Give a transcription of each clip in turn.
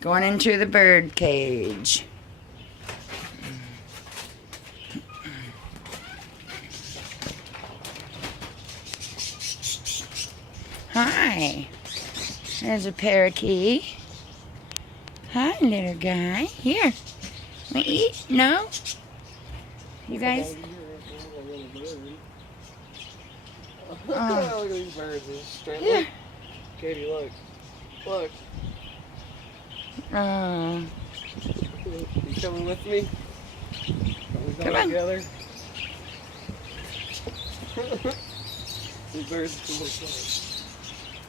Going into the bird cage. Hi. There's a parakeet. Hi, little guy. Here. Want to eat? No? You guys? Look at these birds. Yeah. Katie, look. Look. Oh. You coming with me? Are we Come going on. together? These birds are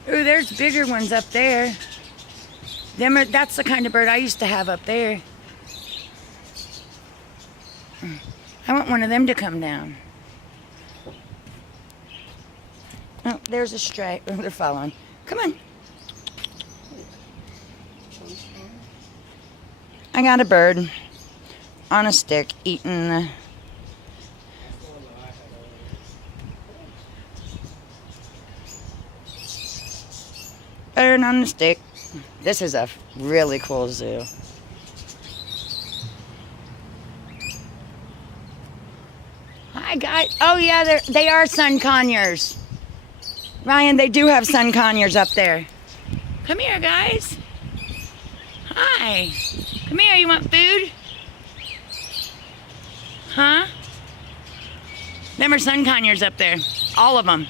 cool. Ooh, there's bigger ones up there. That's the kind of bird I used to have up there. I want one of them to come down. Oh, there's a stray. Oh, they're following. Come on. I got a bird on a stick eating the... Bird on the stick. This is a really cool zoo. Hi, guys. Oh, yeah, they are sun conures. Ryan, they do have sun conures up there. Come here, guys. Hi. Come here, you want food? Huh? Them are sun conures up there. All of them.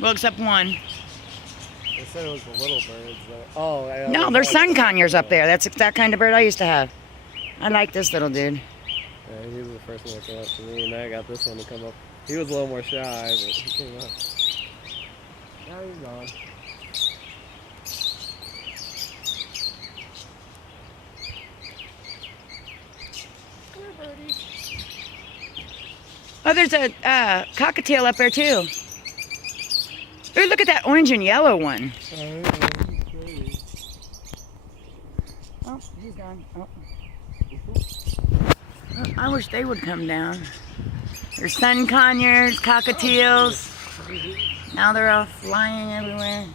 Well, except one. They said it was the little birds. Oh, No, there's sun conures up there. That's that kind of bird I used to have. I like this little dude. Yeah, he was the first one to come up to me, and I got this one to come up. He was a little more shy, but he came up. Now he's gone. Come here, birdie. Oh, there's a cockatiel up there too. Ooh, look at that orange and yellow one. Oh, he's gone. Oh. I wish they would come down. There's sun conures, cockatiels. Now they're all flying everywhere.